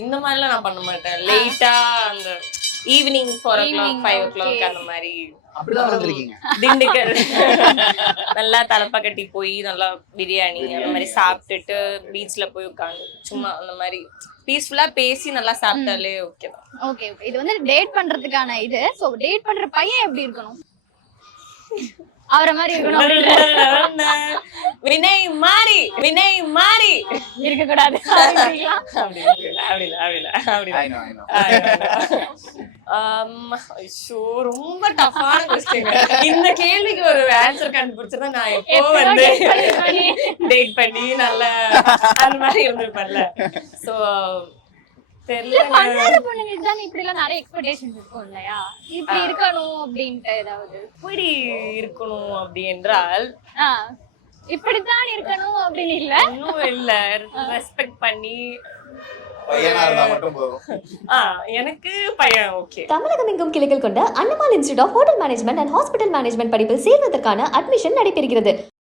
இந்த மாதிரிலாம் நான் பண்ண மாட்டேன். லேட்டா அந்த ஈவினிங் 4 o'clock 5 o'clock அந்த மாதிரி அப்படிதான் வளர்ந்துருக்கீங்க. திண்டுக்கல் நல்லா தலப்பா கட்டி போய் நல்லா பிரியாணி அந்த மாதிரி சாப்பிட்டுட்டு பீச்ல போய் உட்காந்து சும்மா அந்த மாதிரி பீஸ்ஃபுல்லா பேசி நல்லா சாப்பிட்டாலே ஓகே தான். Okay okay. இது வந்து டேட் பண்றதுக்கான இது. சோ டேட் பண்ற பையன் எப்படி இருக்கணும்? அவரை மாதிரி இருக்கணும். வினய் மாறி இருக்க கூடாது. ரொம்ப டஃபான क्वेश्चन. இந்த கேள்விக்கு ஒரு ஆன்சர் கண்டுபிடிச்சா நான் எப்போ வந்து டேட் பண்ணி நல்ல அந்த மாதிரி இருந்திருப்பேன்ல. சோ பண்ணாத பொண்ணுங்களுக்கு தான் இப்படி எல்லாம் நிறைய எக்ஸ்பெக்டேஷன்ஸ் இருக்கும் இல்லையா? இப்படி இருக்கணும் அப்படின்ட்டு ஏதாவது இப்படி இருக்கணும் அப்படி என்றால் இப்படித்தான் இருக்கணும் அப்படின்னு இல்ல. இன்னும் இல்ல, ரெஸ்பெக்ட் பண்ணி எனக்கு பையன் ஓகே. தமிழகம் எங்கும் கிளைகள் கொண்ட Annamalai institute of hotel management and hospital management படிப்பில் சேர்வதற்கான அட்மிஷன் நடைபெறுகிறது.